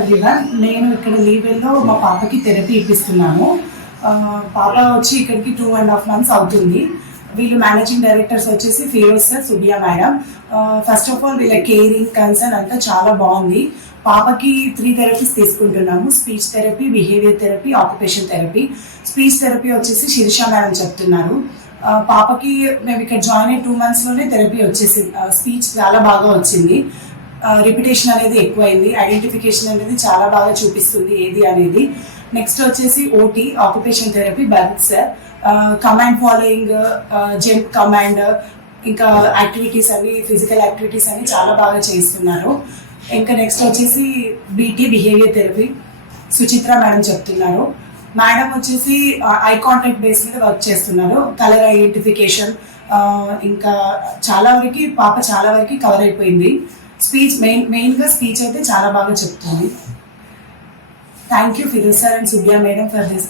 Everyone. నేను ఇక్కడ లీవెల్లో మా పాపకి థెరపీ ఇప్పిస్తున్నాను. పాప వచ్చి ఇక్కడికి 2.5 months అవుతుంది. వీళ్ళు మేనేజింగ్ డైరెక్టర్స్ వచ్చేసి Firoz sir, Subiya madam. First of all వీళ్ళ కేరింగ్, కన్సర్న్ అంతా చాలా బాగుంది. పాపకి 3 therapies తీసుకుంటున్నాము: speech therapy, behaviour therapy, occupation therapy. Speech therapy వచ్చేసి శిరీష మేడం చెప్తున్నారు. పాపకి మేము ఇక్కడ జాయిన్ అయ్యి 2 monthsలోనే థెరపీ వచ్చేసి స్పీచ్ చాలా బాగా వచ్చింది. రిపిటేషన్ అనేది ఎక్కువైంది. ఐడెంటిఫికేషన్ అనేది చాలా బాగా చూపిస్తుంది ఏది అనేది. నెక్స్ట్ వచ్చేసి OT, occupation therapy, Bharat sir. Command following, jump command, ఇంకా యాక్టివిటీస్ అన్ని, ఫిజికల్ యాక్టివిటీస్ అన్ని చాలా బాగా చేస్తున్నారు. ఇంకా నెక్స్ట్ వచ్చేసి BT, behaviour therapy, Suchitra madam చెప్తున్నారు. మేడం వచ్చేసి ఐ కాంటాక్ట్ బేస్ మీద వర్క్ చేస్తున్నారు. కలర్ ఐడెంటిఫికేషన్, ఇంకా పాప చాలా వరకు కవర్ అయిపోయింది. స్పీచ్ మెయిన్గా స్పీచ్ అయితే చాలా బాగా చెప్తుంది. Thank you Firoz sir and Subiya madam for this